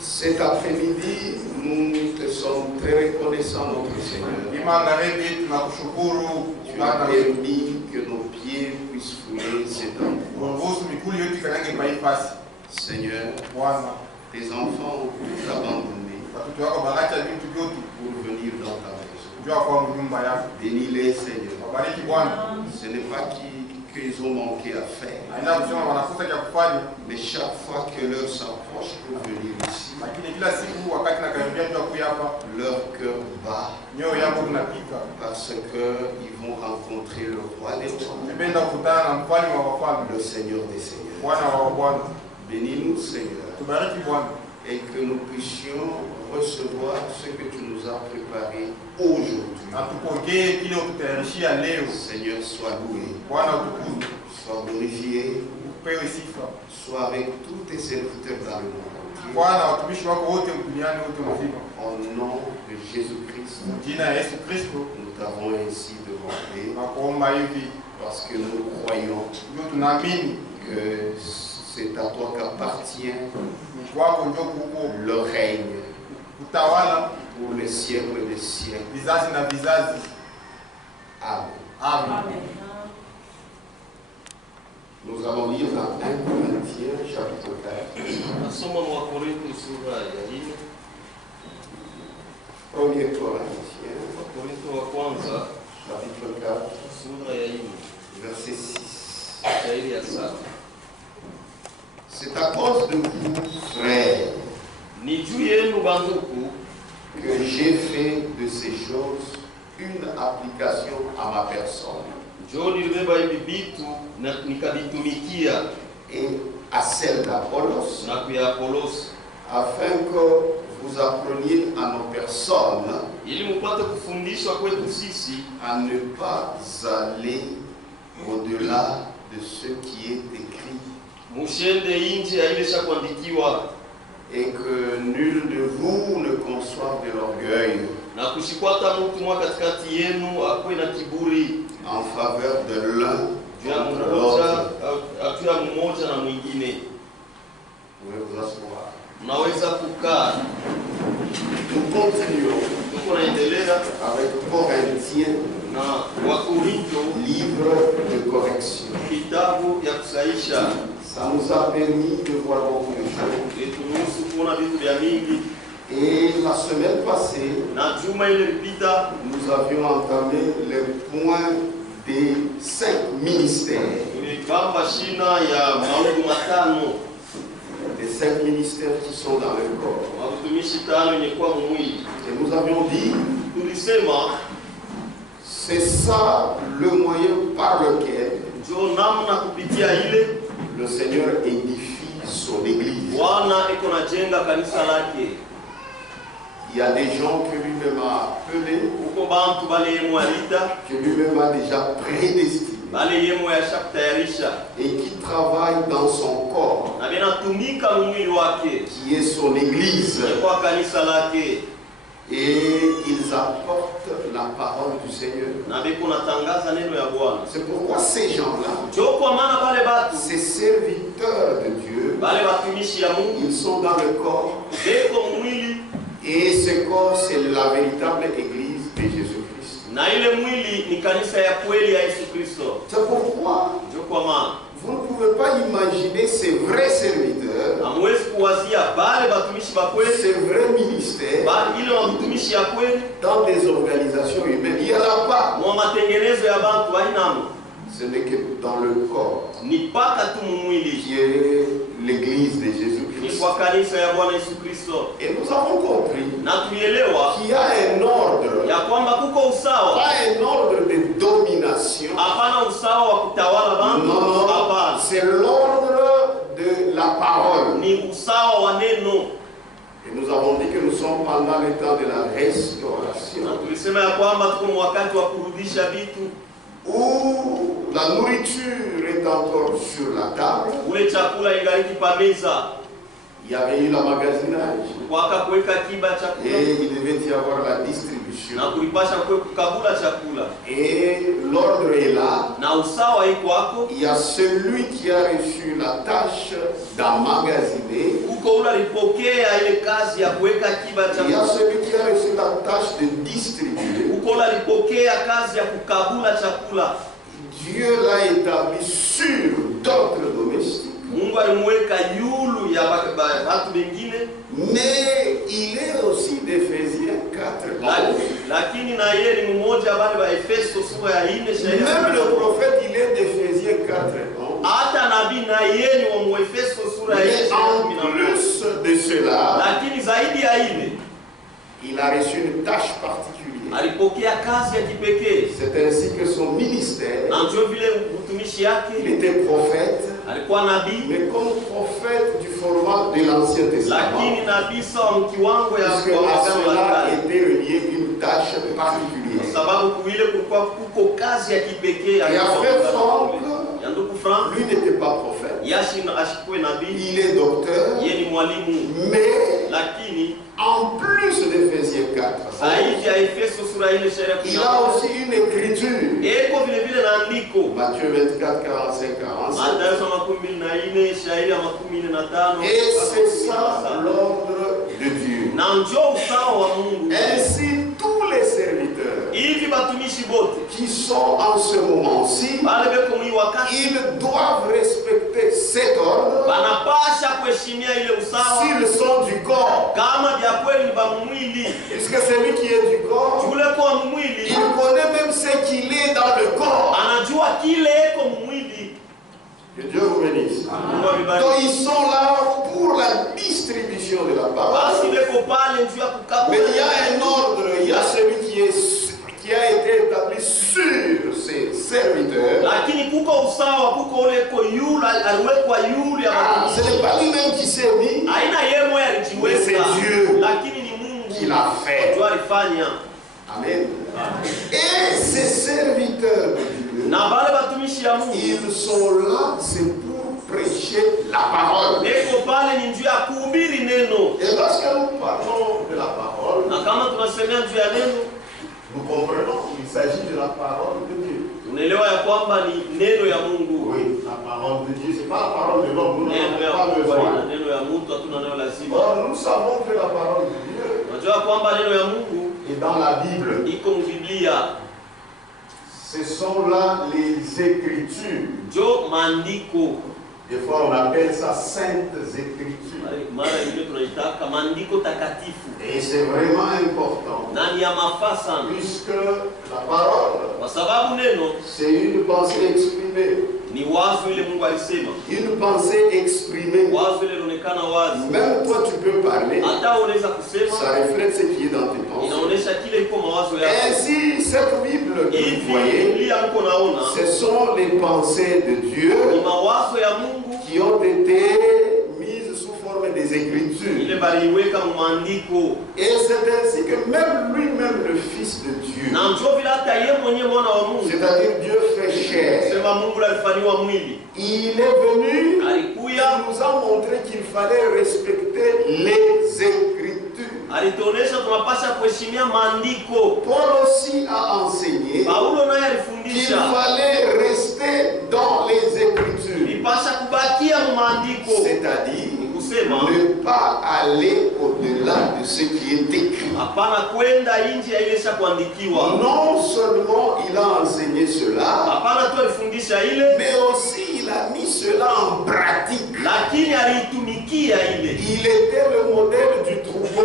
Cet après-midi, nous te sommes très reconnaissants, notre Seigneur. Tu as permis que nos pieds puissent fouler cet endroit. Seigneur, tes enfants ont tout abandonné pour venir dans ta maison. Bénis-les, Seigneur. Ce n'est pas qu'ils ont manqué à faire, mais chaque fois que l'heure s'approche pour venir ici, leur cœur bat parce qu'ils vont rencontrer le roi des rois, le Seigneur des Seigneurs. Bénis-nous, Seigneur, et que nous puissions recevoir ce que tu nous as préparé aujourd'hui. Seigneur, sois loué, sois glorifié, sois avec tous tes serviteurs dans le monde. Au nom de Jésus-Christ, nous t'avons ainsi demandé parce que nous croyons que c'est à toi qu'appartient le règne pour les siècles des siècles. Amen. Amen. Nous allons lire dans 1 Corinthiens chapitre 4. 1 Corinthiens chapitre 4 verset 6. C'est à cause de vous, frères, que j'ai fait de ces choses une application à ma personne et à celle d'Apollos, afin que vous appreniez à nos personnes à ne pas aller au-delà de ce qui est écrit, et que nul de vous ne conçoive de l'orgueil en faveur de l'un contre l'autre. Vous pouvez vous asseoir. Nous continuons avec Corinthiens, livre de correction. Ça nous a permis de voir beaucoup de choses. Et la semaine passée, nous avions entamé le point des 5 ministères. Les 5 ministères qui sont dans le corps. Et nous avions dit, c'est ça le moyen par lequel le Seigneur édifie son église. Il y a des gens que lui-même a appelés, que lui-même a déjà prédestinés, et qui travaillent dans son corps, qui est son église. Et ils apportent la parole du Seigneur. C'est pourquoi ces gens-là, ces serviteurs de Dieu, ils sont dans le corps. Et ce corps, c'est la véritable église de Jésus-Christ. C'est pourquoi vous ne pouvez pas imaginer ces vrais serviteurs, ces vrais ministères dans des organisations humaines. Il n'y en a pas. Ce n'est que dans le corps, qui est l'église de Jésus-Christ. Et nous avons compris qu'il y a un ordre, pas un ordre de domination. Non, c'est l'ordre de la parole. Et nous Nous avons dit que nous sommes pendant le temps de la restauration. Où la nourriture est encore sur la table. Il y avait eu l'emmagasinage. Et il devait y avoir la distribution. Et l'ordre est là. Il y a celui qui a reçu la tâche d'emmagasiner. Il y a celui qui a reçu la tâche de distribuer. Dieu l'a établi sur d'autres domestiques. Mais il est aussi d'Éphésiens 4. Même le prophète, il est d'Éphésiens 4. Mais en plus de cela, il a reçu une tâche particulière. C'est ainsi que son ministère, il était prophète, mais comme prophète du format de l'Ancien Testament, puisque à cela était relié une tâche particulière. Et après Franck, lui n'était pas prophète, il est docteur, mais en plus d'Éphésiens 4, il a aussi une écriture. Matthieu 24, 45, 46. Et c'est ça l'ordre de Dieu. Ainsi, tous les serviteurs qui sont en ce moment-ci, ils doivent respecter cet ordre s'ils sont du corps. Puisque celui qui est du corps, il connaît même ce qu'il est dans le corps. Que Dieu vous bénisse. Donc ils sont là pour la distribution de la parole. Mais il y a un ordre, il y a celui qui a été établi sur ses serviteurs. Ce n'est pas lui-même qui s'est mis, mais c'est Dieu qui l'a fait. Amen. Et ces serviteurs de Dieu, ils sont là, c'est pour prêcher la parole. Et lorsque nous parlons de la parole, nous comprenons qu'il s'agit de la parole de Dieu. Oui, la parole de Dieu, ce n'est pas la parole de l'homme, nous n'avons pas besoin. Or, nous savons que la parole de Dieu est dans la Bible. Ce sont là les Écritures. Des fois, on appelle ça Saintes Écritures. Et c'est vraiment important. Puisque la parole, c'est une pensée exprimée. Une pensée exprimée. Même toi, tu peux parler. Ça reflète ce qui est dans tes pensées. Ainsi, cette Bible que vous voyez, ce sont les pensées de Dieu qui ont été mises sous forme des Écritures. Et c'est ainsi que même lui-même, le Fils de Dieu, c'est-à-dire Dieu fait chair, il est venu, il nous a montré qu'il fallait respecter les Écritures. Paul aussi a enseigné qu'il fallait rester dans les Écritures, c'est-à-dire ne pas aller au-delà de ce qui est écrit. Non seulement il a enseigné cela, mais aussi il a mis cela en pratique. Il était le modèle du troupeau.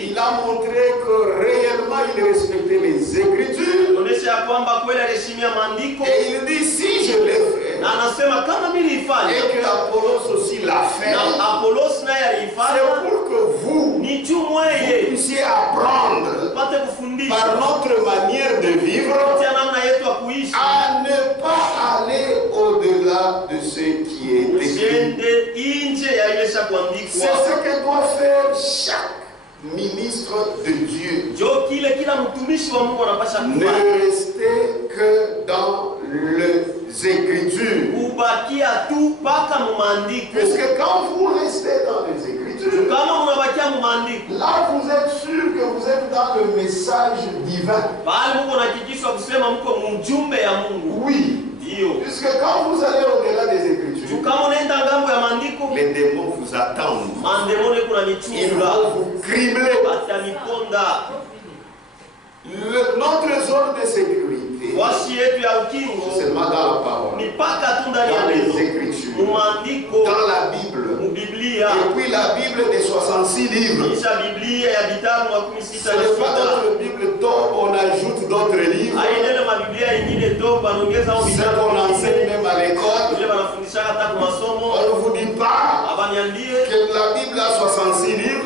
Il a montré que réellement il respectait les Écritures. Et il dit, si je l'ai fait, et que Apollos aussi l'a fait, c'est pour que vous puissiez apprendre par notre manière de vivre à ne pas aller au-delà de ce qui est écrit. C'est ce que doit faire chaque ministre de Dieu. Ne restez que dans les Écritures. Puisque quand vous restez dans les Écritures, là vous êtes sûr que vous êtes dans le message divin. Oui. Puisque quand vous allez au-delà des Écritures, les démons vous attendent. Ils vont vous cribler. Notre zone de sécurité, c'est seulement dans la parole, dans les Écritures, dans la Bible. Et puis la Bible des 66 livres. Ce n'est pas notre Bible tombe, on ajoute d'autres livres. Ce qu'on enseigne même à l'école, on ne vous dit pas que la Bible a 66 livres.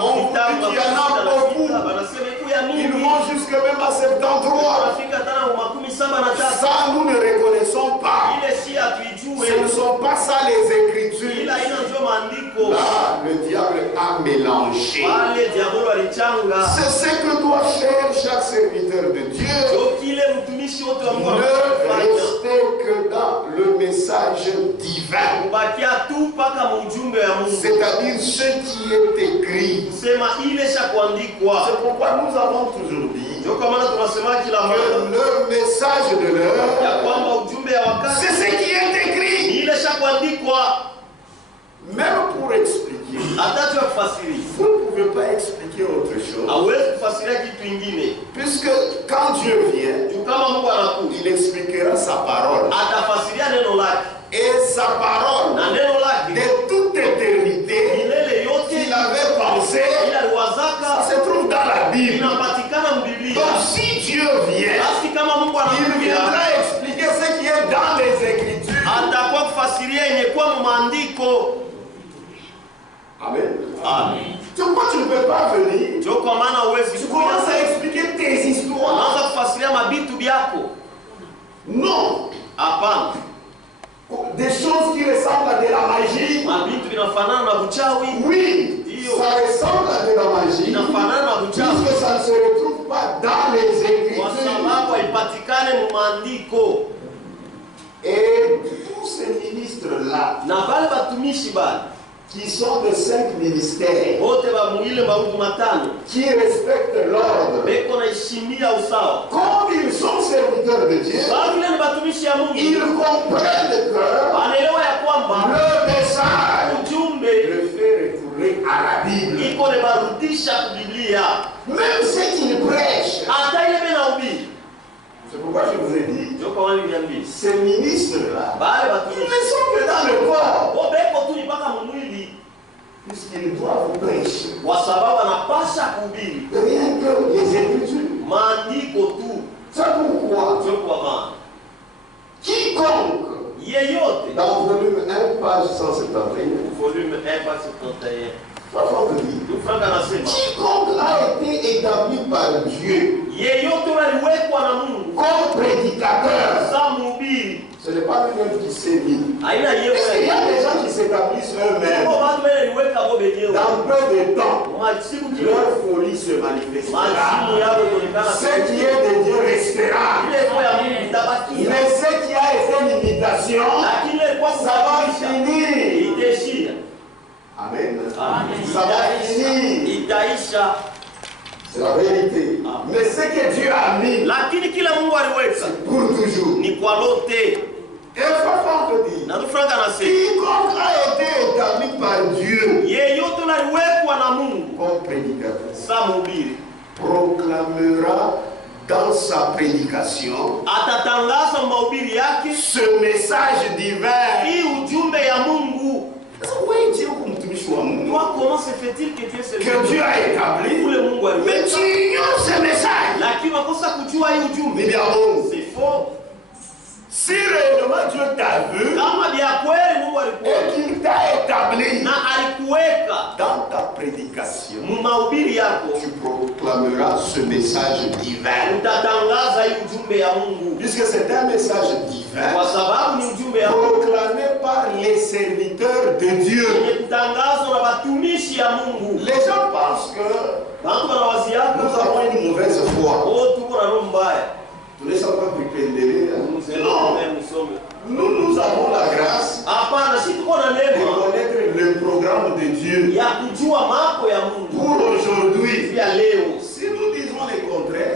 On vous dit qu'il y en a beaucoup. Ils vont jusque même à 73. Ça, nous ne reconnaissons pas. Ce ne sont pas ça les Écritures. Là, le diable a mélangé. C'est ce que doit faire chaque serviteur de Dieu. Ne restez que dans le message divin. C'est-à-dire ce qui est écrit. C'est pourquoi nous avons toujours dit que le message de l'heure, c'est ce qui est écrit. Même pour expliquer, vous ne pouvez pas expliquer autre chose. Puisque quand Dieu vient, il expliquera sa parole. Et sa parole, de toute éternité, qu'il avait pensé, ça se trouve dans la Bible. Donc si Dieu vient, il viendra expliquer ce qui est dans les Écritures. Amen. Amen. Pourquoi tu ne peux pas venir? Tu commences à expliquer tes histoires. Non. Des choses qui ressemblent à de la magie. Oui, ça ressemble à de la magie. Puisque ça ne se retrouve pas dans les Écritures. Et tous ces ministres-là, qui sont de 5 ministères, qui respectent l'ordre, comme ils sont serviteurs de Dieu, ils comprennent que le message le fait retourner à la Bible. Même ce qu'ils prêchent. C'est pourquoi je vous ai dit, ces ministres-là, ils ne sont que dans le corps. Puisqu'ils doivent prêcher. Rien que les Écritures. C'est pourquoi quiconque, dans volume 1, page 171, quiconque a été établi par Dieu comme prédicateur, ce n'est pas lui-même qui s'est mis. Parce qu'il y a des gens qui s'établissent eux-mêmes. Dans peu de temps, leur folie se manifestera. Ce qui est de Dieu restera. Mais ce qui a été l'imitation, ça va finir. Amen. Ça va finir. C'est la vérité. Mais ce que Dieu a mis, c'est pour toujours. Et Papa te dit, quiconque a été établi par Dieu comme prédicateur proclamera dans sa prédication ce message divin. Toi, comment se fait-il que Dieu a établi, mais tu ignores ce message? C'est faux. Si réellement Dieu t'a vu et qu'il t'a établi dans ta prédication, tu proclameras ce message divin. Puisque c'est un message divin proclamé par par les serviteurs de Dieu. Les gens pensent que nous avons une mauvaise foi. Nous ne sommes pas pripendélés. Non. Nous avons la grâce de connaître le programme de Dieu pour aujourd'hui. Si nous disons le contraire,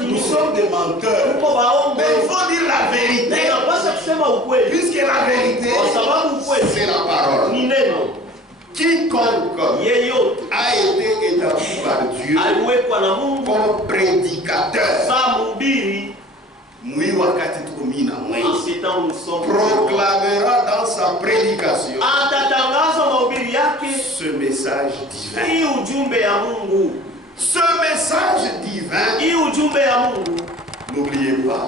nous sommes des menteurs. Mais il faut dire la vérité. Puisque la vérité, c'est la parole. Quiconque a été établi par Dieu comme prédicateur proclamera dans sa prédication ce message divin. Ce message divin, n'oubliez pas,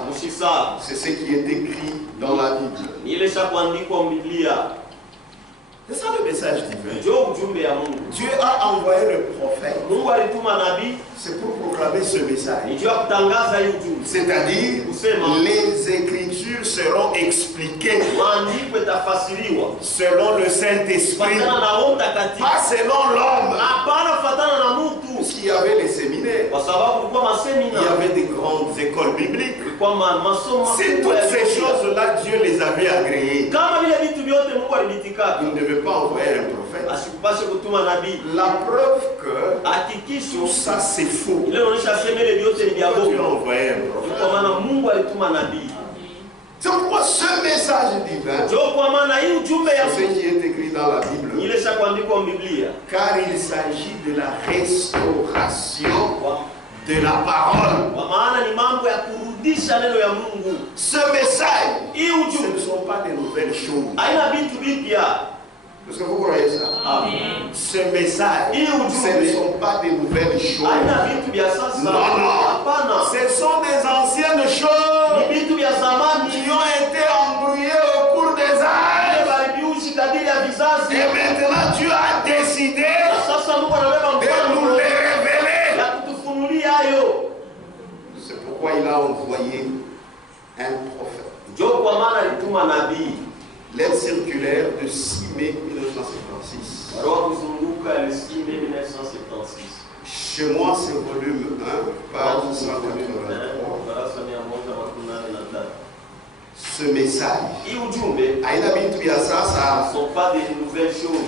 c'est ce qui est écrit dans la Bible. C'est ça le message divin. Dieu a envoyé le prophète. C'est pour proclamer ce message. C'est-à-dire, les Écritures seront expliquées selon le Saint-Esprit, pas selon l'homme. Puisqu'il y avait les séminaires, il y avait des grandes écoles bibliques. Si toutes ces choses-là, Dieu les avait agréées, il ne devait pas envoyer un prophète. La preuve que tout ça c'est faux. Dieu a envoyé un prophète. C'est pourquoi ce message divin, c'est ce qui est écrit dans la Bible, car il s'agit de la restauration de la parole. Ce message, ce ne sont pas des nouvelles choses. Est-ce que vous croyez ça? Ce message, ce ne sont pas des nouvelles choses. Non. Ce sont des anciennes choses qui ont été embrouillées au cours des âges. Et maintenant, Dieu a décidé de nous les révéler. C'est pourquoi il a envoyé un prophète. Lettre circulaire de 6 mai 1976. Chez moi, c'est volume 1, page 183. Ce message, ce sont pas des nouvelles choses.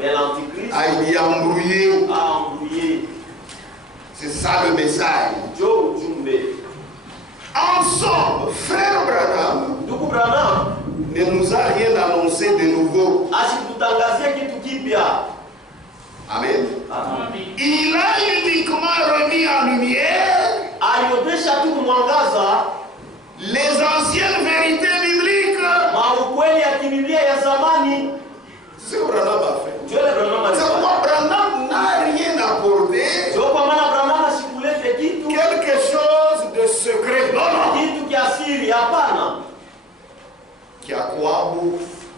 Mais l'antichrist a embrouillé. C'est ça le message. En somme, frère Branham ne nous a rien annoncé de nouveau. Amen. Il a uniquement remis en lumière les anciennes vérités bibliques. C'est ce que Branham a fait. C'est pourquoi Branham n'a rien apporté. Quelque chose de secret. Non. Qui a quoi?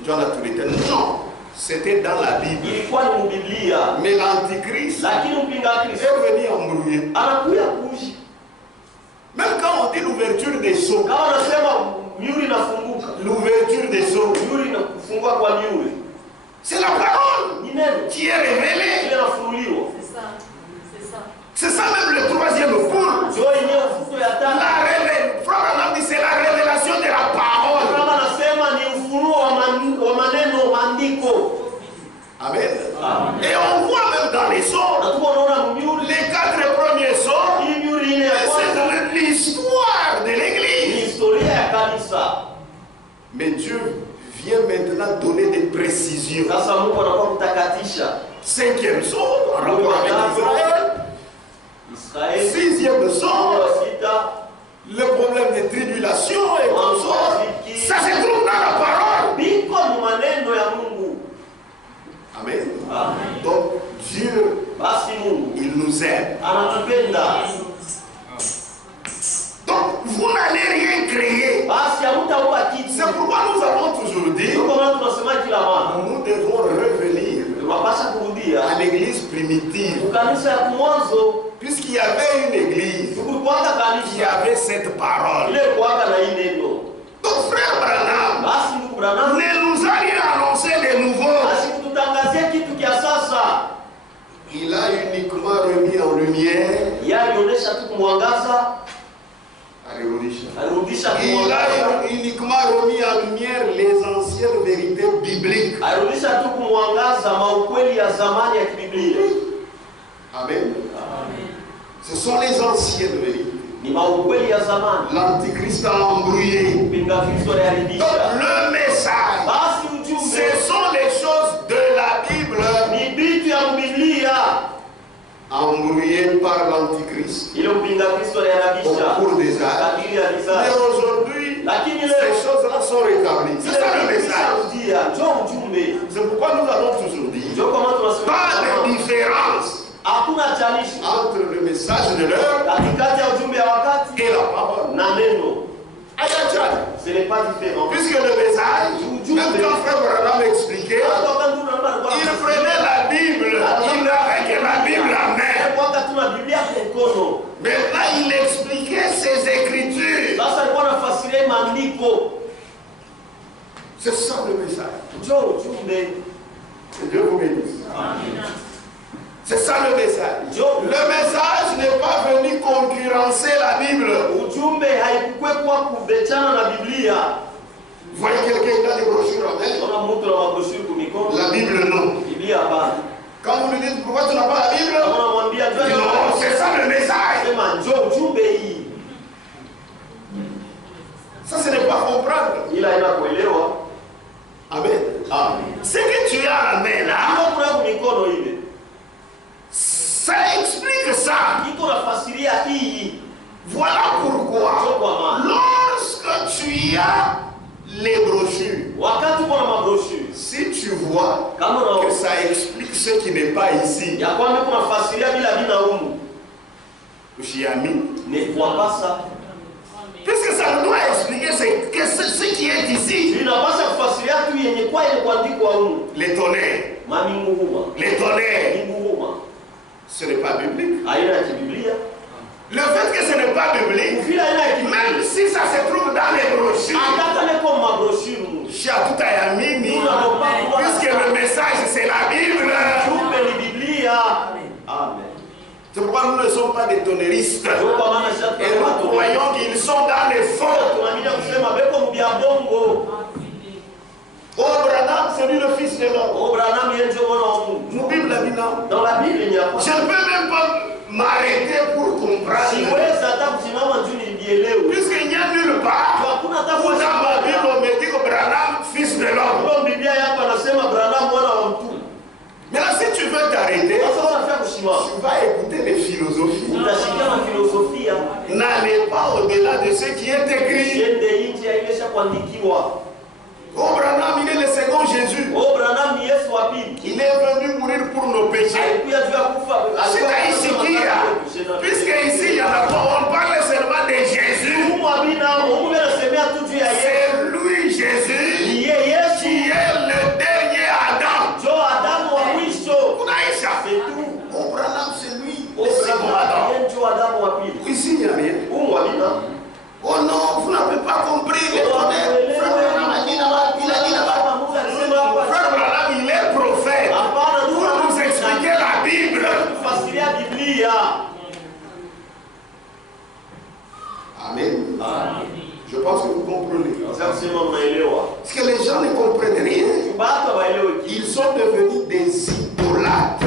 Non. C'était dans la Bible. Mais l'antichrist est venu embrouiller. Même quand on dit l'ouverture des sceaux, l'ouverture des sceaux, c'est la parole qui est révélée. C'est ça même le troisième point. C'est la révélation de la parole. Amen. Et on voit même dans les sceaux, les 4 premiers sceaux, c'est l'histoire de l'église. Mais Dieu vient maintenant donner des précisions. 5e sceau, en rapport avec Israël. 6e sceau, le problème des tribulations et tout ça. Ça se trouve dans la parole. Amen. Donc Dieu, il nous aime. Donc vous n'allez rien créer. C'est pourquoi nous avons toujours dit, nous devons revenir à l'église primitive. Puisqu'il y avait une église, qui avait cette parole. Donc frère Branham ne nous a rien annoncé de nouveau. Il a uniquement remis en lumière. Il a uniquement remis en lumière les anciennes vérités bibliques. Amen. Ce sont les anciennes vérités. L'Antichrist a embrouillé. Donc le message, ce sont les choses de la Bible embrouillées par l'Antichrist au cours des âges. Mais aujourd'hui, ces choses-là sont rétablies. C'est ça le message. C'est pourquoi nous avons toujours dit pas de différence entre le message de l'heure et la parole. Ce n'est pas différent. Puisque le message, même quand Frère Branham expliquait, il prenait la Bible, il n'avait que la Bible en main. Maintenant, il expliquait ses écritures. C'est ça le message. Que Dieu vous bénisse. C'est ça le message. Le message n'est pas venu concurrencer la Bible. Vous voyez quelqu'un qui a des brochures en main? La Bible non. Quand vous lui dites pourquoi tu n'as pas la Bible, non, c'est ça le message. Ça, ce n'est pas comprendre. Amen. Ce que tu as en main là, ça explique ça. Voilà pourquoi, lorsque tu as les brochures, si tu vois que ça explique ce qui n'est pas ici, ne vois pas ça. Puisque ça doit expliquer ce qui est ici. Les tonnerres. Les tonnerres. Ce n'est pas biblique. Le fait que ce n'est pas biblique, même si ça se trouve dans les brochures, puisque le message c'est la Bible. Amen. C'est pourquoi nous ne sommes pas des tonneristes. Et nous croyons qu'ils sont dans les faux. Oh, Branham, c'est lui le fils de l'homme. Nous Bible la Bible. Dans la Bible, il n'y a pas. Je ne peux même pas m'arrêter pour comprendre. Puisqu'il n'y a nulle part où dans ma Bible on me dit que Branham, fils de l'homme. Mais là, si tu veux t'arrêter, tu vas écouter les philosophies. N'allez pas au-delà de ce qui est écrit. Oh, Branham, il est le second Jésus. Il est venu mourir pour nos péchés. Puisque ici, il y en a pas, on parle seulement de Jésus. C'est lui, Jésus, qui est le dernier Adam. C'est tout. Oh, Branham, c'est lui, le second Adam. Ici, il n'y a rien. Oh non, vous n'avez pas compris les tonnerres. Frère Branham a dit là-bas, il a dit là-bas. Frère Branham, il est prophète. Pour nous expliquer la Bible. Amen. Je pense que vous comprenez. Parce que les gens ne comprennent rien. Ils sont devenus des idolâtres.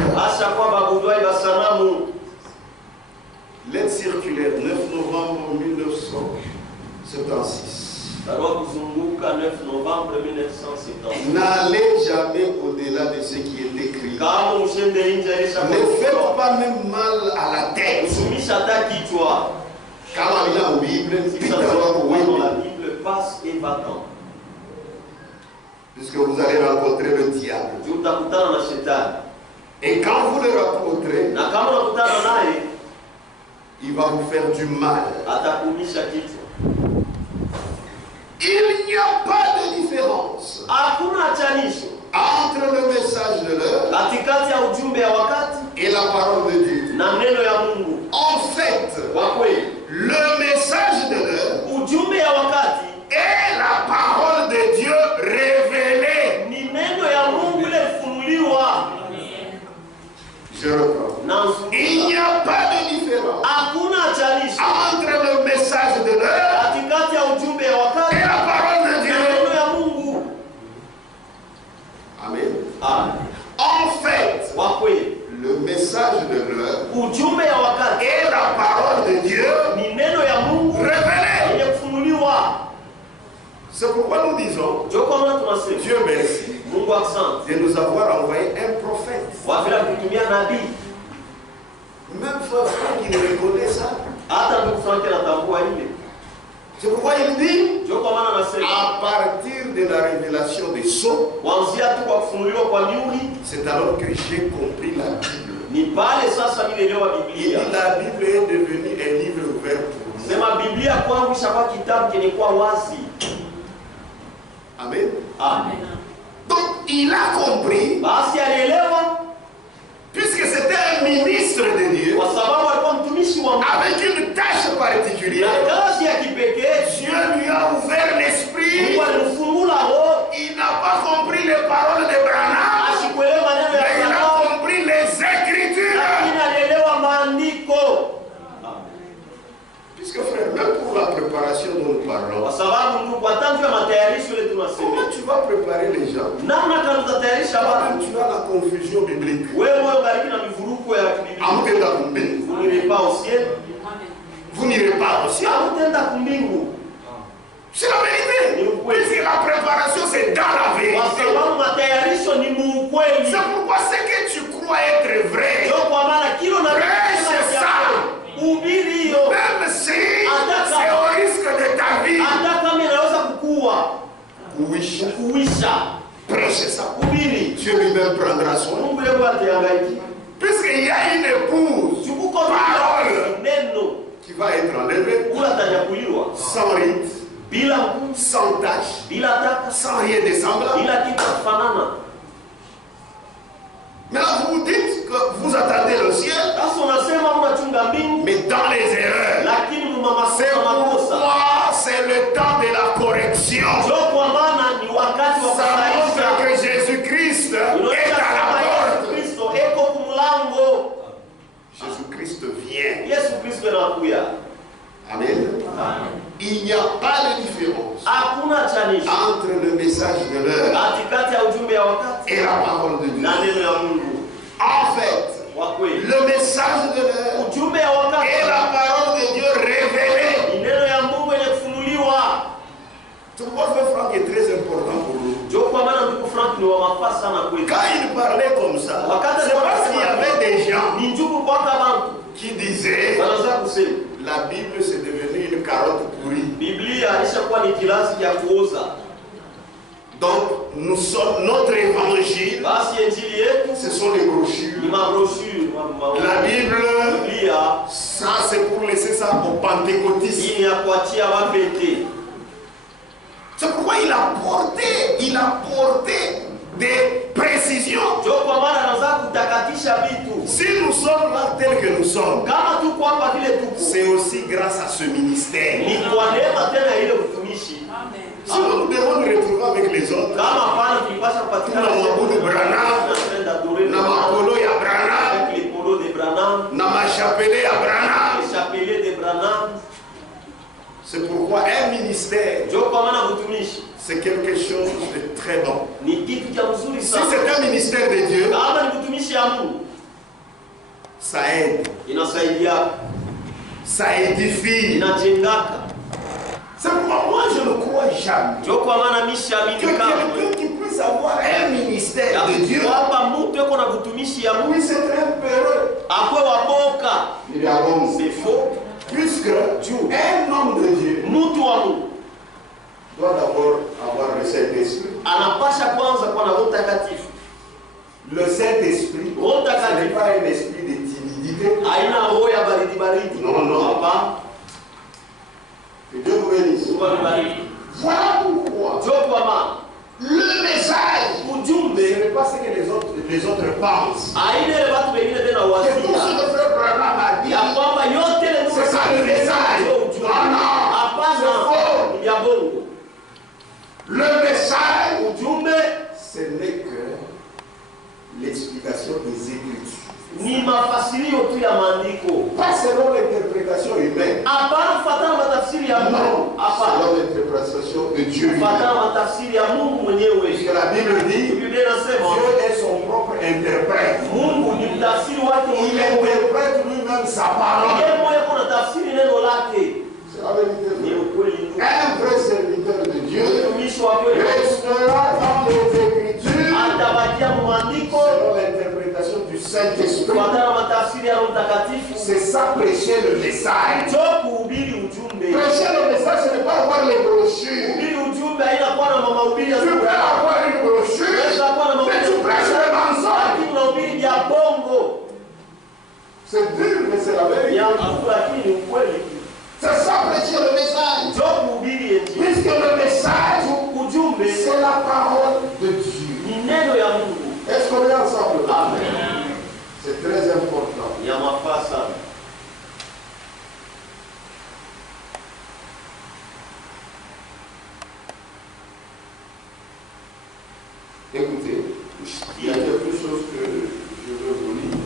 Lettre circulaire, 9 novembre 1976. La loi Kuzunguka, 9 novembre 1976. N'allez jamais au-delà de ce qui est écrit. Ne faites pas même mal à la tête. Quand on est en Bible, dans la Bible, passe et va-t'en. Puisque vous allez rencontrer le diable. Et quand vous le rencontrez, il va vous faire du mal. Il n'y a pas de différence entre le message de l'heure et la parole de Dieu. En fait, Le message de l'heure ujumbe ya wakati est la parole de Dieu révélée. ni neno ya Mungu ile ifunuliwa. Je reprends. Il n'y a pas de différence Hakuna chanisho entre le message de l'heure katikati ya ujumbe ya wakati et la parole de Dieu. na neno ya Mungu. Amen. Amen. En fait, Kwa kweli le message de l'heure ujumbe ya wakati est la parole de Dieu ni neno ya Mungu révélée. yenye kufunuliwa. C'est pourquoi nous disons, Ndio kwa maana tunasema Dieu merci Mungu asante de nous avoir envoyé un prophète. kwa vile kutumia nabii. Même frère Franck, il reconnaît ça. Hata ndugu Frank anatambua ile. C'est pourquoi il dit, Ndio kwa maana anasema à partir de la révélation des sceaux, kuanzia tu kwa kufunuliwa kwa miuri c'est alors que j'ai compris la Bible. ni pale sasa nilielewa Il dit, Biblia. la Bible est devenue un livre ouvert pour nous. Sema Biblia kwangu ishakuwa kitabu kenye kuwa wazi. Amen. Amen. Donc, il a compris, Basi alielewa puisque c'était un ministre de Dieu, kwa sababu alikuwa mtumishi wa Mungu avec une tâche na particulière, kazi ya kipekee. Dieu lui a ouvert l'esprit. Mungu alimfungula roho, Il n'a pas compris les paroles de Branham, asikuelewa maneno mais ya il a Mungu, compris les Écritures. lakini alielewa maandiko. Puisque frère, même pour la préparation dont nous parlons, Kwa sababu ndugu, hata ndio matayarisho ile tunasema. comment tu vas préparer les gens? Namna kama tutatayarisha watu, Toi-même, tu as la confusion biblique. wewe moyo bariki na mivuruko ya kibiblia. Amutenda kumbingu. Vous n'irez pas au ciel, Vous n'irez pas au ciel. hamtenda kumbingu. C'est la vérité. Puisque la préparation, c'est dans la Kwa vérité. sababu matayarisho ni muukweli. C'est pourquoi ce que tu crois être vrai, Ndio kwa maana kilo na prêche ça. ubiri hiyo, Même si c'est au risque de ta vie. hata kama inaweza kukua Oui, kuisha, prêche ça. ubiri. Dieu lui-même prendra soin. Mungu yeye atahangaika. Puisqu'il y a une épouse Chukuko Parole. neno qui va être enlevée kula tanyakuliwa sans rite, bila nguvu, sans tache, bila taka, sans rien de semblable. bila kitu kufanana. Maintenant, vous dites que vous attendez le ciel, Sasa unasema unachunga mbingu, mais dans les erreurs. lakini C'est makosa. pourquoi c'est le temps de la correction. Ndio kwa maana ni wakati wa Ça montre kusahihisha. que Jésus-Christ est Unaona à la kama Yesu porte. Kristo eko kumlango. Jésus-Christ vient. Yesu Kristo anakuja. Amen. Il n'y a pas de différence Hakuna chanisho entre le message de l'heure katikati ya ujumbe ya wakati et la parole de Dieu. na neno ya Mungu. En fait, Kwa kweli le message de l'heure ujumbe ya wakati et la parole de Dieu révélée. ni neno ya Mungu yenye kufunuliwa. C'est pourquoi frère Franck est très important pour nous. Ndio kwa maana ndugu Frank ni wa mafaa sana kwetu. Quand il parlait comme ça, c'est parce qu'il y avait des gens Ni njugu kwa bantu qui disaient wanaanza kusema la Bible c'est devenu une carotte pourrie. Biblia alishakuwa ni kilasi cha kuoza. Donc nous sommes, notre évangile, Basi injili yetu ce sont les brochures. ni mabrochure, La Bible, Biblia ça c'est pour laisser ça aux pentecôtistes. hii ni ya kuachia wapete. C'est pourquoi il a porté des précisions. Ndio kwa maana anaanza kutakatisha vitu. Si nous sommes là tels que nous sommes, Kama tuko hapa vile tuko, c'est aussi grâce à ce ministère. ni kwa neema tena ile utumishi. Sinon nous devons nous retrouver avec les autres. Kama hapana tulipasha kupatikana Tuna mabudu Branham, tunapenda adorer na makolo ya Branham, avec les polos de Branham, na machapele ya Branham. les chapeliers de Branham. C'est pourquoi un ministère, Ndio kwa maana utumishi c'est quelque chose de très bon. ni kitu cha mzuri Si sana. c'est un ministère de Dieu, Kama ni utumishi ya Mungu ça aide, inasaidia, ça édifie. inajengaka. C'est pourquoi moi je ne crois jamais Ndio kwa maana que mishamini kama quelqu'un qui puisse avoir un ministère de Dieu kwamba mtu yuko na utumishi ya Mungu puisse être un peureux. akwe waboka. Il a bon. C'est faux. Puisque un homme de Dieu Mtu wa Mungu doit d'abord avoir le Saint-Esprit. anapasha kwanza kuwa na Roho Mtakatifu. Le Saint-Esprit, Roho ce n'est Mtakatifu pas un esprit de timidité. haina roho ya baridi baridi. Non. Hapa Que Dieu vous bénisse. Mungu abariki. Voilà pourquoi Ndio kwa maana le message, ujumbe ce n'est pas ce que les autres pensent. haina ile watu wengine tena C'est tout ce wasia que frère Branham a dit. ya kwamba yote ile C'est ça le message. Le message, ce n'est que l'explication des Écritures. Ni mafasirio tu ya maandiko. Pas selon l'interprétation humaine. Hapana kufuatana matafsiri ya Mungu. Hapana. Selon l'interprétation de Dieu. Kufuatana matafsiri ya Mungu mwenyewe. Puisque la Bible dit, Biblia inasema Dieu est son propre interprète. Mungu ni mtafsiri wake Il mwenyewe. interprète lui-même sa parole. Yeye mwenyewe kuna tafsiri neno lake. C'est la vérité. Ni ukweli. Un vrai serviteur de Dieu Mtumishi wa kweli restera dans les Écritures atabakia maandiko selon l'interprétation du Saint-Esprit. kufuatana matafsiri ya Roho Mtakatifu. C'est ça, prêcher le message. Sio kuhubiri ujumbe. Prêcher le message, ce n'est pas avoir les brochures. Kuhubiri ujumbe haina kuwa na mahubiri ya Tu peux avoir une brochure, Unaweza kuwa na mais mahubiri tu prêches le mensonge. lakini unahubiri ya bongo. C'est dur, mais c'est la vérité. Ya nguvu lakini ni ukweli. C'est ça, prêcher le message. Sio kuhubiri eti. Puisque le message, Ujumbe c'est la parole de Dieu. ni neno ya Mungu. Est-ce qu'on est ensemble? Amen. C'est très important. Ya mafaa sana. Écoutez, il y a quelque chose que je veux vous lire.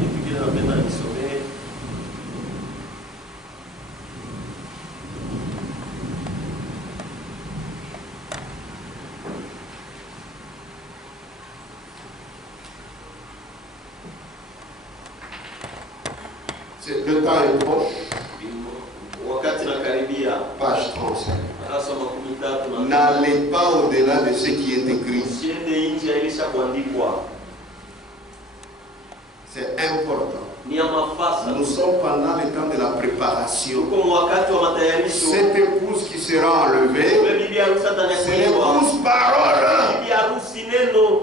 Kitu kile napenda nisomee. Le temps est proche. Wakati nakaribia. Page 35. Darasa makumi tatu na N'allez pas au-delà de ce qui est écrit. siende nje ya ilishakuandikwa. C'est important. Ni ya mafaa sana. Nous sommes pendant le temps de la préparation. Tuko wakati wa matayarisho. Cette épouse qui sera enlevée, Yule bibi harusi c'est atanyakuliwa. l'épouse parole. Bibi harusi neno.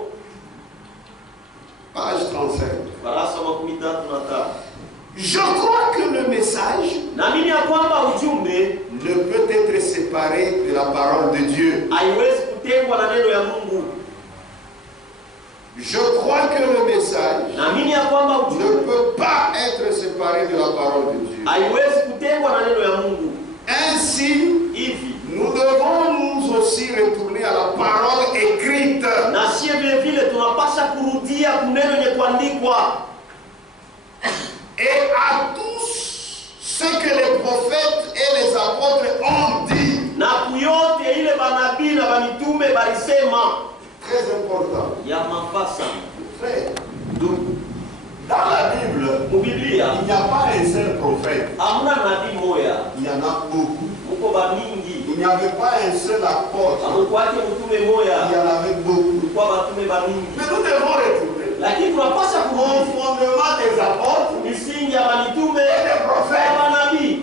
Page 35. Darasa makumi tatu na tatu. Je crois que le message Naamini ya kwamba ujumbe ne peut être séparé de la parole de Dieu. haiwezi kutengwa na neno ya Mungu. Je crois que le message Naamini ya kwamba ne ujumbe peut pas être séparé de la parole de Dieu. haiwezi kutengwa na neno ya Mungu. Ainsi, Hivi nous devons nous aussi retourner à la parole écrite. na sie vile vile tunapasha kurudia kuneno yenye kuandikwa. Et à tous ce que les prophètes et les apôtres ont dit. Na kuyote ile manabii na mitume balisema. Très important. Ya mafaa sana. Frère, dans la Bible, Biblia il n'y a pas un seul prophète. hamna nabii moya. Il y en a beaucoup. Muko ba mingi. Il n'y avait pas un seul apôtre. Amukwake mtume Il moya. y en avait beaucoup. Kwa batume ba mingi. Mais nous devons retrouver Lakini tunapasha au kurudi fondement des apôtres misingi ya mitume et des na prophètes. manabii.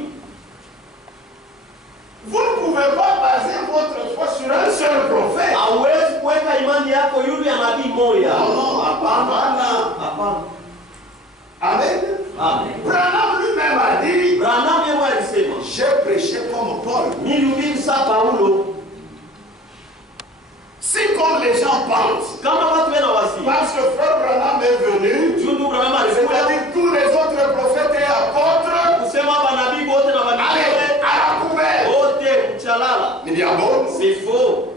Vous ne pouvez pas baser votre foi sur un seul prophète. Hauwezi kuweka imani yako yule ya nabii moya. Non, hapana. Hapana. Amen. Amen. Branham lui-même a dit, Branham yeye alisema, j'ai prêché comme Paul. nilihubiri sa Paulo. Si comme les gens pensent, Kama watu wana wazi. parce que frère Branham est venu, Jundu Branham alikuwa c'est-à-dire tous les autres prophètes et apôtres, kusema manabii wote na allez mitume à la poubelle. wote mchalala. Il dit, ah bon? C'est faux.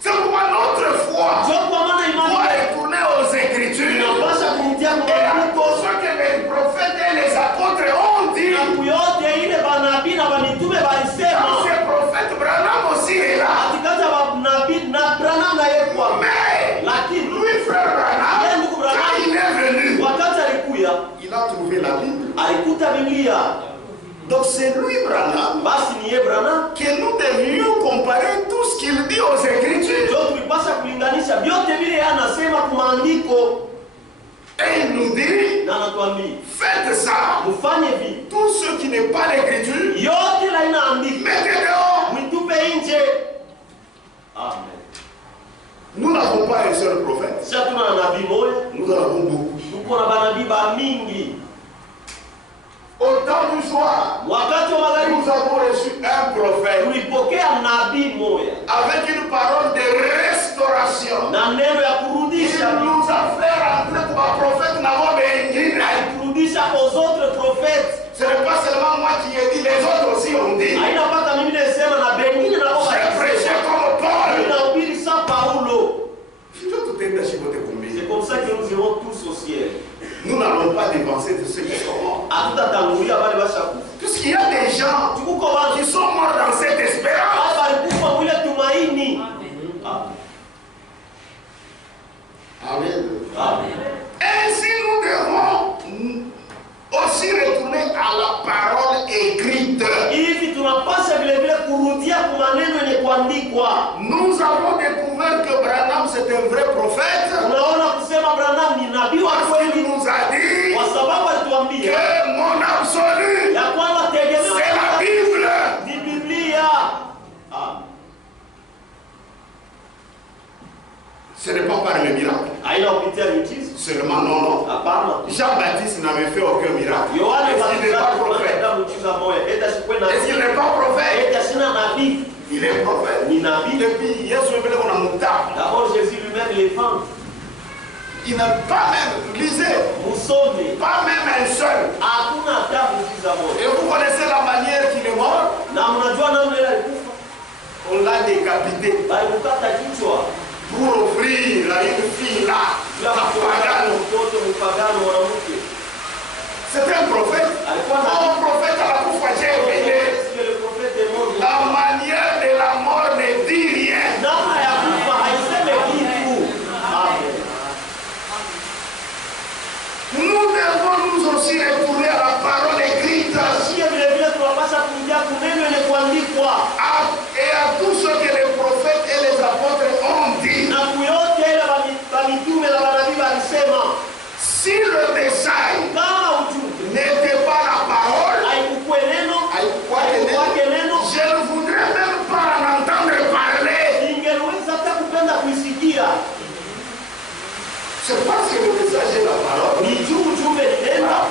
C'est pourquoi notre foi Ndio kwa maana doit imani retourner aux Écritures. inapaswa kurudia Et à kwa ce que les prophètes et les apôtres ont dit, na kuyote ile manabii na mitume dans balisema. ces prophètes, Branham aussi est là. Katikati ya manabii na Branham na yeye kwa. Mais Lakini lui, frère Branham, quand il est venu, wakati alikuya il a trouvé la Bible. alikuta Biblia. Donc c'est lui, Branham, Basi ni yeye Branham que nous devions comparer tout ce qu'il dit aux Écritures. ndio tulipasha kulinganisha vyote vile yeye anasema kwa maandiko Et il nous dit, na anatuambia faites ça. mfanye hivi. Tout ce qui n'est pas l'Écriture, Yote la inaandikwa mettez dehors. mwitupe nje. Amen. Nous n'avons pas un seul prophète. Sasa tuna nabii moja, Nous en avons beaucoup. tuko na manabii ba mingi. Au temps du soir, Wakati wa magharibi nous avons reçu un prophète tulipokea nabii moja avec une parole de restauration. na neno ya Il kurudisha, nous a fait rentrer pour un prophète, nous n'avons rien. kurudisha aux autres prophètes. Ce n'est pas seulement moi qui ai dit, les autres aussi ont dit. Haina mpaka mimi nasema na bengine na wao J'ai prêché comme Paul. na tous au ciel. Nous n'allons pas dépenser de ceux qui sont morts. Puisqu'il y a des gens qui sont morts dans cette espérance. Amen. Amen. Ainsi nous devons aussi retourner à la parole écrite. Nous avons découvert que Branham c'est un vrai prophète. Parce qu'il nous a dit que mon absolu c'est la Bible. Ce n'est pas par le miracle. Seulement non. Jean-Baptiste n'avait fait aucun miracle. Est-ce qu'il n'est pas prophète? Est-ce qu'il n'est pas prophète? Il est prophète. Et puis, d'abord Jésus lui-même il est femme. Il n'a pas même, lisez, pas même un seul. Et vous connaissez la manière qu'il est mort? On l'a décapité. Pour offrir à une fille là, c'est un prophète. Un prophète à la Koufa. La manière de la mort ne dit rien. Nous devons nous aussi retourner à la parole écrite. Et à tous ceux que les prophètes et les apôtres ont dit. Si le message n'était pas la parole, je ne voudrais même pas en entendre parler. C'est parce que le message est la parole.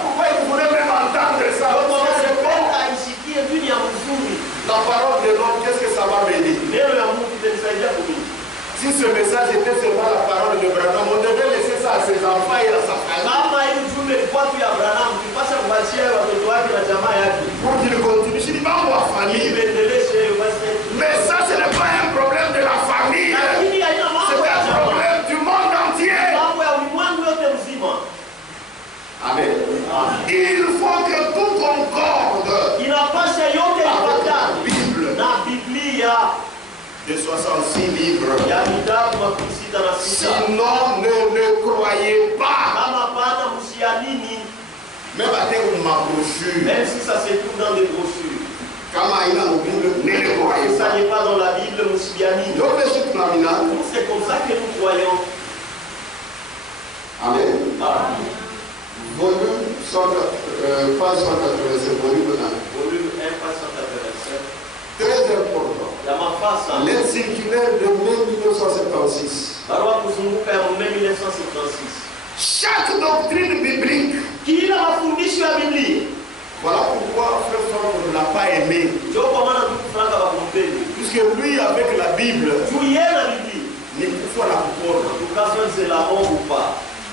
Pourquoi il voulait même entendre ça? La parole de l'homme, qu'est-ce que ça va m'aider? Si ce message était seulement la parole de Branham, on devait laisser ça à ses enfants et à sa famille. Pour qu'il continue. Je dis, maman, ma famille. Mais ça, ce n'est pas un problème de la famille. C'est un problème du monde entier. Amen. Il faut que tout concorde avec la Bible. De 66 livres. Sinon, ne croyez pas. Même avec ma brochure. Même si ça se trouve dans des brochures. Ne le croyez pas. Ça n'est pas dans la Bible, c'est comme ça que nous croyons. Amen. Volume 187, page 187, volume 1. Volume 1, page 187. Très important. L'aide circulaire de mai 1976. Chaque doctrine biblique. Voilà pourquoi Frère Franck ne l'a pas aimé. Puisque lui, avec la Bible,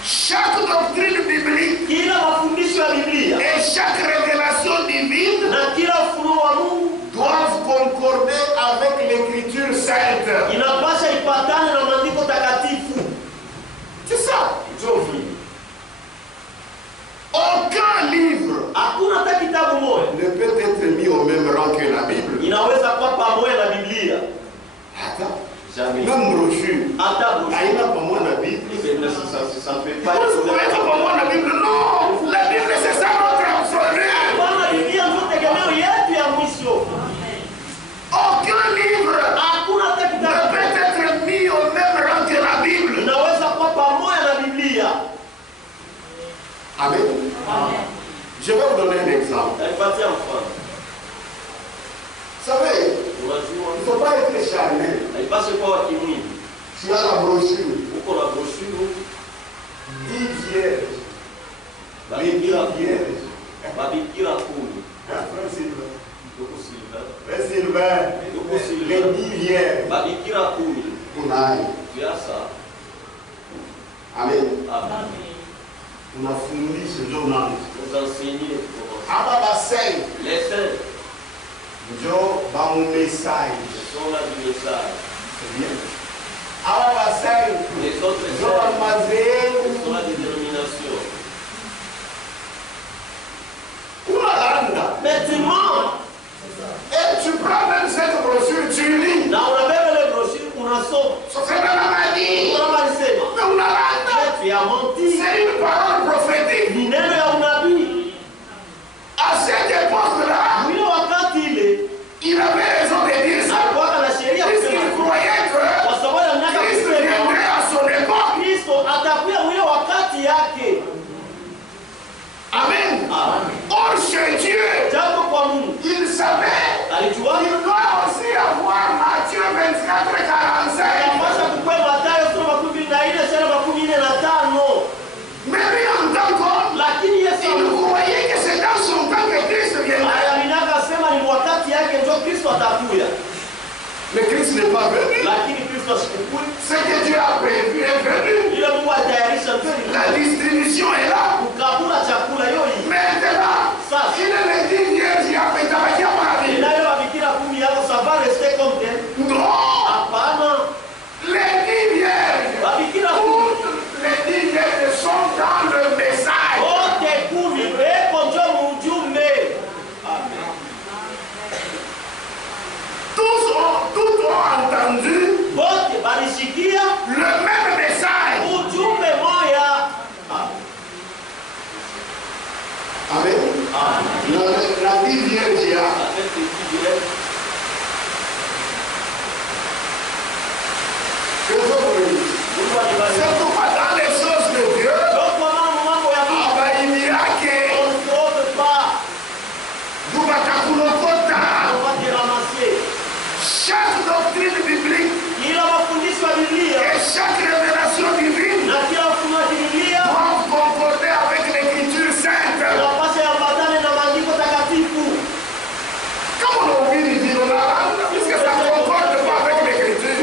chaque doctrine biblique et chaque révélation divine doivent concorder avec l'écriture sainte. C'est ça. Aucun livre ne peut être mis au même rang que la Bible. Attends. Même brochure. Il n'a pas moins la Bible. Ça ne fait pas. Vous ne mettez pas moins la Bible. Non. La Bible, c'est ça notre absolu. Aucun livre ne peut être mis au même rang que la Bible. Amen. Je vais vous donner un exemple. Vous savez, il ne faut pas être charmé. Tu as la brochure. 10 vierges. Les Amen. Tunafundisha ndio nani? Hapa basei. Les saints. Ndio ba message. Sont là du message. C'est bien. Hapa basei. Les autres ndio ba mazee. sont là des dénominations. n'est pas venu. Ce que Dieu a prévu est venu. La distribution est là. Maintenant, il est le dit vierge, il y a pétabakia paradis. Non. Les 10 vierges. Toutes les 10 vierges sont dans le message. Toutes ont entendu le même message. Amen. La 10 vierges. C'est pourquoi dans les choses de Dieu, il n'y a que chaque doctrine biblique et chaque révélation divine doivent concorder avec l'écriture sainte. Comme on a oublié de dire, puisque ça ne concorde pas avec l'écriture.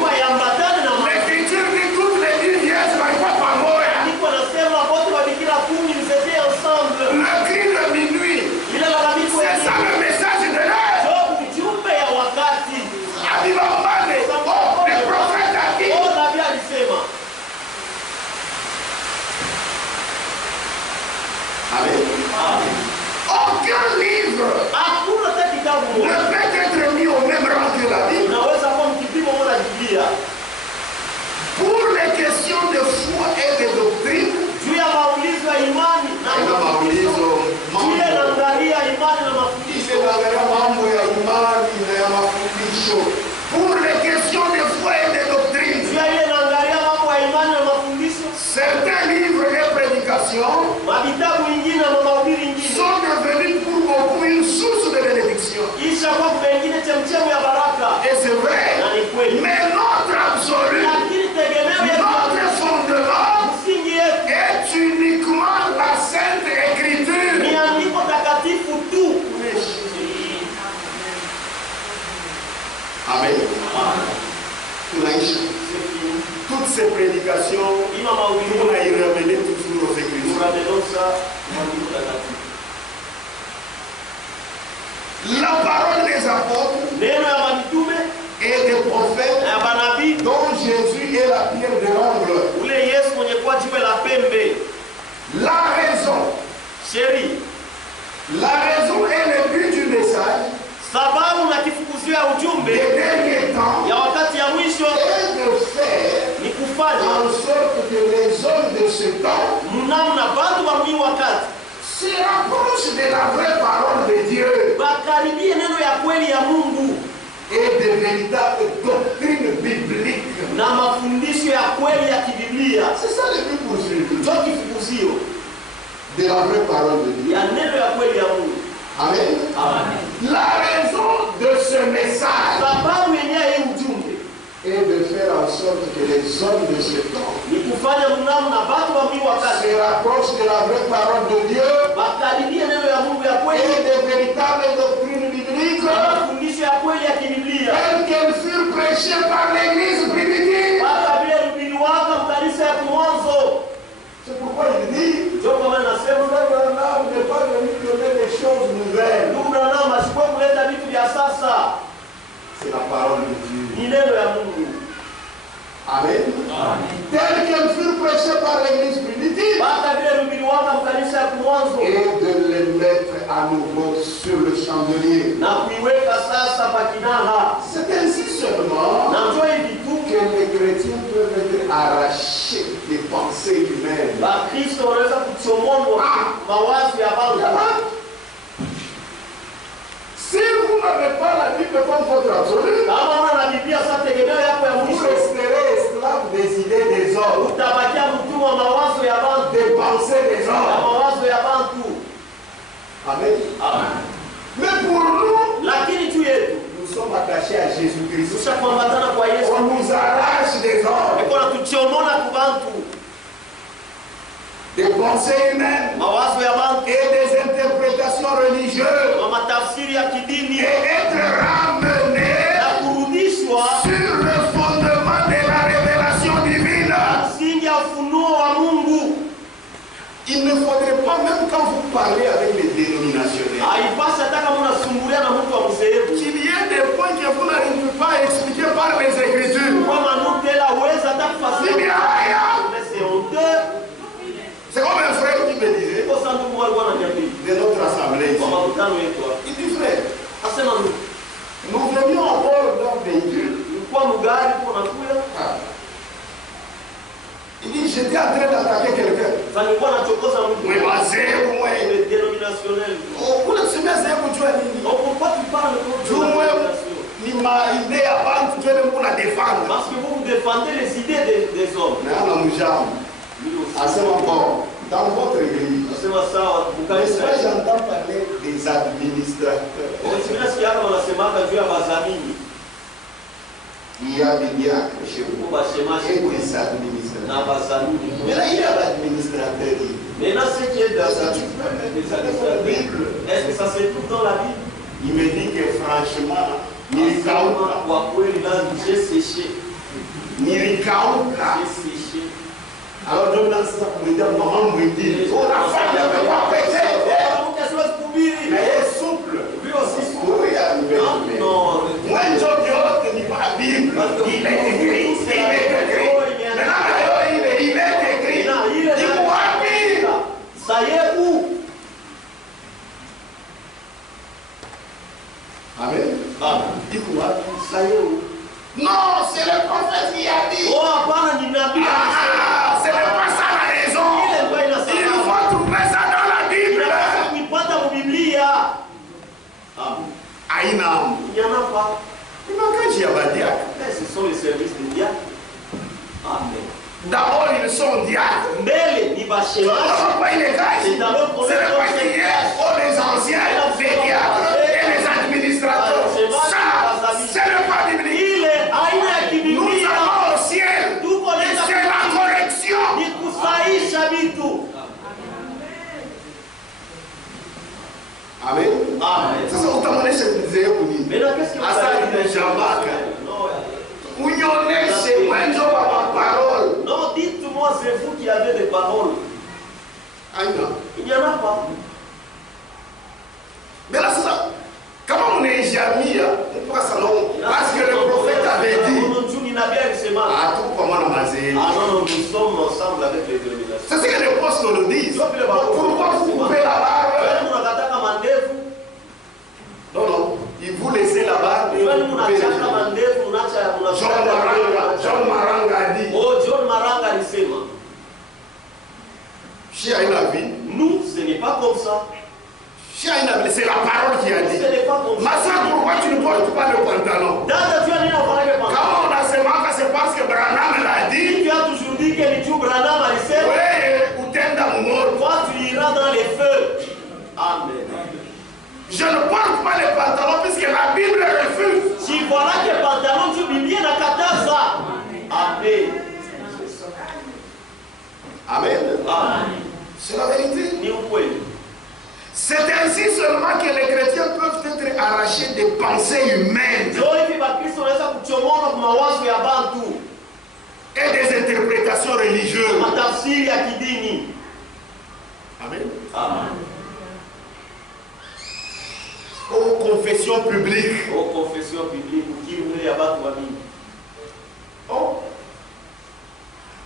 L'écriture dit toutes les 10 vierges ne vont pas mourir. Le cri de minuit, c'est ça le message de l'heure. Le prophète a dit. Amen. Aucun livre ne peut être mis au même rang que la Bible. Pour les questions de foi et de doctrine, pour les questions de foi et de doctrine, certains livres et prédications sont devenus pour beaucoup une source de bénédiction. Et c'est vrai, mais notre absolu, notre fondement est uniquement la Sainte Écriture. Amen. Toutes ces prédications, on a y ramené toujours aux Écritures. La parole des apôtres et des prophètes dont Jésus est la pierre de l'angle. La raison. La raison est le but du message. Sababu na kifukuzio ya ujumbe ya wakati ya mwisho ni kufanya mnamna bado wa mwi wakati se rapproche de la vraie parole de Dieu bakaribie neno ya kweli ya Mungu et de véritable doctrine biblique na mafundisho ya kweli ya kibiblia. C'est ça le but poursuivi. Ndio kifukuzio de la vraie parole de Dieu. Ya neno ya kweli ya Mungu. Amen. Amen. La raison de ce message sababu yenyewe hii ujumbe est de faire en sorte que les hommes de ce temps ni kufanya mnamna bado wa mwi wakati se rapprochent de la vraie parole de Dieu bakaribie neno ya Mungu ya kweli et des véritables doctrines bibliques mafundisho ya kweli ya kibiblia telles qu'elles furent prêchées par l'église primitive. C'est pourquoi il dit je ne pas venir donner des choses nouvelles. C'est la parole de Dieu. Amen. Telles qu'elles furent prêchées par l'église primitive. Et de les mettre à nouveau sur le chandelier. C'est ainsi seulement que les chrétiens peuvent être arrachés des pensées humaines. Si vous n'avez pas la Bible comme votre absolu, vous resterez esclave des idées des hommes, des pensées des hommes. Amen. Mais pour nous, nous sommes attachés à Jésus-Christ. On nous arrache des hommes, des pensées humaines et des interprétations religieuses et être ramené sur le Il ne faudrait pas, même quand vous parlez avec les dénominationnels, qu'il y ait des points que vous n'arrivez pas à expliquer par les Écritures. C'est comme un frère qui me disait de notre assemblée. Il dit frère, nous venions à bord d'un véhicule. Il dit j'étais en train d'attaquer quelqu'un. Oui, pourquoi tu parles de défendre. Parce que vous défendez les idées des hommes. Dans votre église, j'entends parler des administrateurs. Il y a des diacres chez vous et des administrateurs. Mais là, il y a l'administrateur. Maintenant, ce qui est dans la Bible, est-ce que ça se trouve dans la Bible? Il me dit que franchement, j'ai séché. Alors, donc, dans ça, vous dire, maman me dit, oh, la femme, elle ne peut pas prêcher. Mais elle est souple. Lui aussi souple. Oui, non. Moi, je dis pas la Bible. Il est écrit. Maintenant, il est écrit. Il pourra dire. Ça y est où? Amen. Il pourra dire. Ça y est où? Non, c'est le prophète qui a dit. Oh, c'est n'est pas ça la raison. Il faut trouver ça dans la Bible. Il n'y en a pas. Il m'a quand j'y avais dit. Ce sont les services des diacres. Amen. D'abord, ils sont diacres. Il va chez moi. C'est le pas qu'il y ait les anciens, les diacres et les administrateurs. Ça, c'est le pas biblique. Nous avons au ciel. C'est la correction. Amen. Sasa utamuonesha mzee kuni. Asali na shambaka. Unyonyeshe mwanzo wa parole. Non, dites-moi, c'est vous qui avez des paroles. Il n'y en a pas. Mais là, c'est ça. Comment on est jamais, parce que le prophète avait dit. Ah, tout comment on a basé. Ah non, nous sommes ensemble avec les dénominations. C'est ce que les apôtres nous disent. Pourquoi vous coupez la barbe? Non, il vous laissez la barbe. John Maranga a dit. Oh, John Maranga alisema. Chez la vie. Nous, ce n'est pas comme ça. C'est la parole qui a dit. Ce n'est pas comme ça. Ma soeur, pourquoi tu ne portes pas le pantalon? Quand on a ce manque, c'est parce que Branham l'a dit. Tu as toujours dit que Nichou Branham a dit. Oui, ou t'aimes mort. Toi, tu iras dans les feux. Amen. Je ne porte pas les pantalons puisque la Bible refuse. Si voilà que les pantalons, tu bibliens na katasa. Amen. Amen. Amen. C'est la vérité. C'est ainsi seulement que les chrétiens peuvent être arrachés des pensées humaines et des interprétations religieuses. Amen. Amen. Aux confessions publiques. Aux confessions publiques. Oh.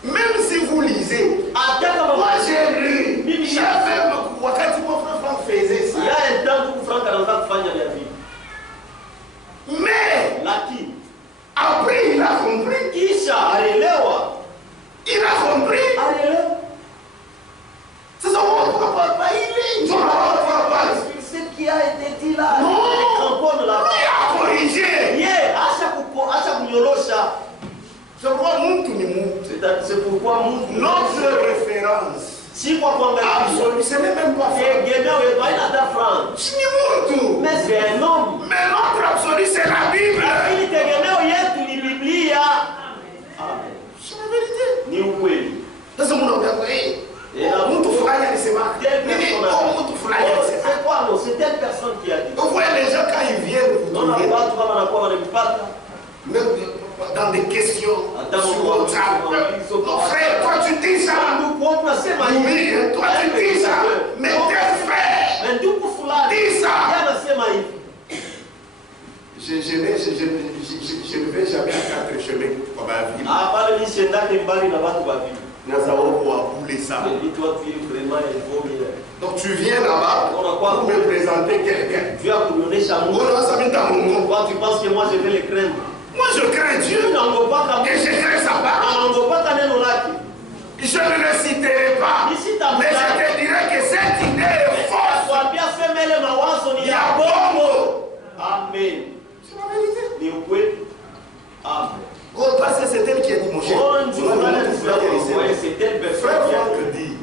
Même si vous lisez, moi j'ai lu, j'avais wakati mon frère Franck faisait ça. Mais après il a compris. Il a compris. C'est son papa, il son papa. Ce qui a été dit là, non, il a corrigé. C'est pourquoi notre référence absolue, ce n'est même pas mais c'est un homme. Mais notre absolu, c'est la Bible. C'est la vérité. C'est quoi? C'est telle personne qui a dit. Vous voyez les gens quand ils viennent, vous trouvez. dans des questions sur WhatsApp. Mon frère, toi tu dis ça. Oui, toi tu dis ça. Mais tel frère dis ça. Je ne vais jamais à 4 chemins pour ma vie. Donc tu viens là-bas pour me présenter quelqu'un. Toi, tu penses que moi je vais le craindre. Moi je crains Dieu et je crains sa parole. Je ne le citerai pas, mais je te dirai que cette idée est fausse. Il y a bon. Amen. C'est la vérité. Amen. Oh, parce que c'est elle qui a dit mon cher. Frère Franck dit,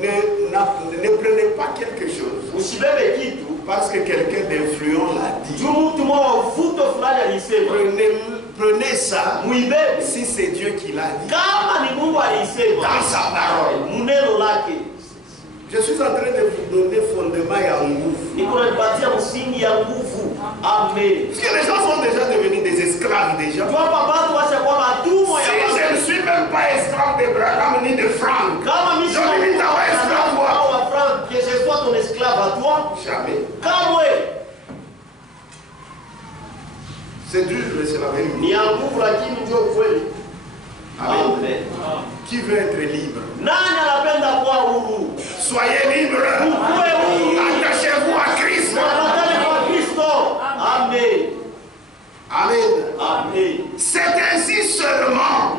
ne prenez pas quelque chose parce que quelqu'un d'influent l'a dit. Prenez ça si c'est Dieu qui l'a dit dans sa parole. Je suis en train de vous donner fondement et nguvu. Parce que les gens sont déjà devenus des esclaves déjà. Si je ne suis même pas esclave d'Abraham ni de Franck, je me limite à esclave. Que je sois ton esclave à toi. Jamais. C'est dur, mais c'est la vérité. Amen. Qui veut être libre? Soyez libre. Attachez-vous à Christ. Amen. Amen. C'est ainsi seulement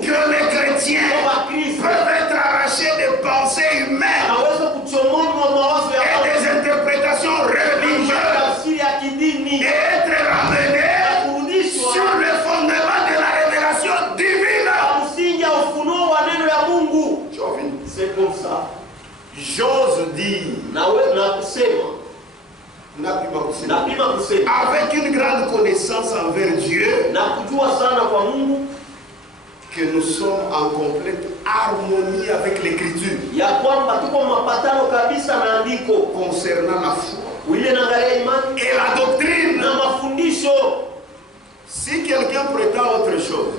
que les chrétiens peuvent être arrachés des pensées humaines et des interprétations religieuses et être ramenés sur le fondement de la révélation divine. C'est comme ça. J'ose dire, avec une grande connaissance envers Dieu, que nous sommes en complète harmonie avec l'écriture concernant la foi et la doctrine. Si quelqu'un prétend autre chose,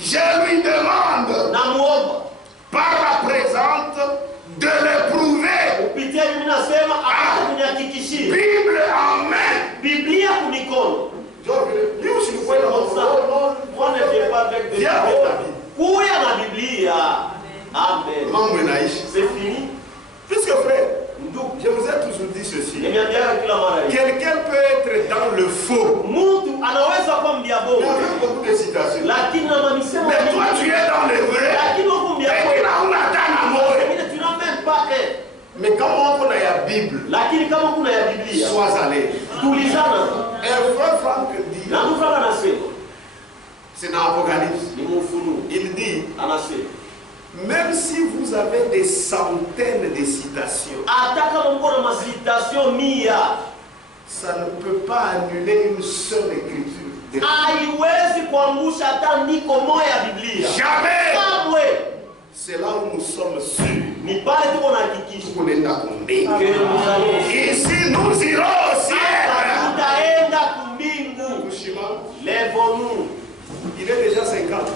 je lui demande par la présente de l'éprouver. Bible en main. C'est fini. Puisque frère, je vous ai toujours dit ceci. Quelqu'un peut être dans le faux. Il y a beaucoup de citations. Mais toi tu es dans le vrai. Mais comment on a la Bible, sois à l'aise. Un frère Franck dit, c'est dans l'Apocalypse, il dit, même si vous avez des centaines de citations, ça ne peut pas annuler une seule écriture. Jamais. C'est là où nous sommes sûrs. Ici nous irons au ciel. Lèvons-nous. Il est déjà 50.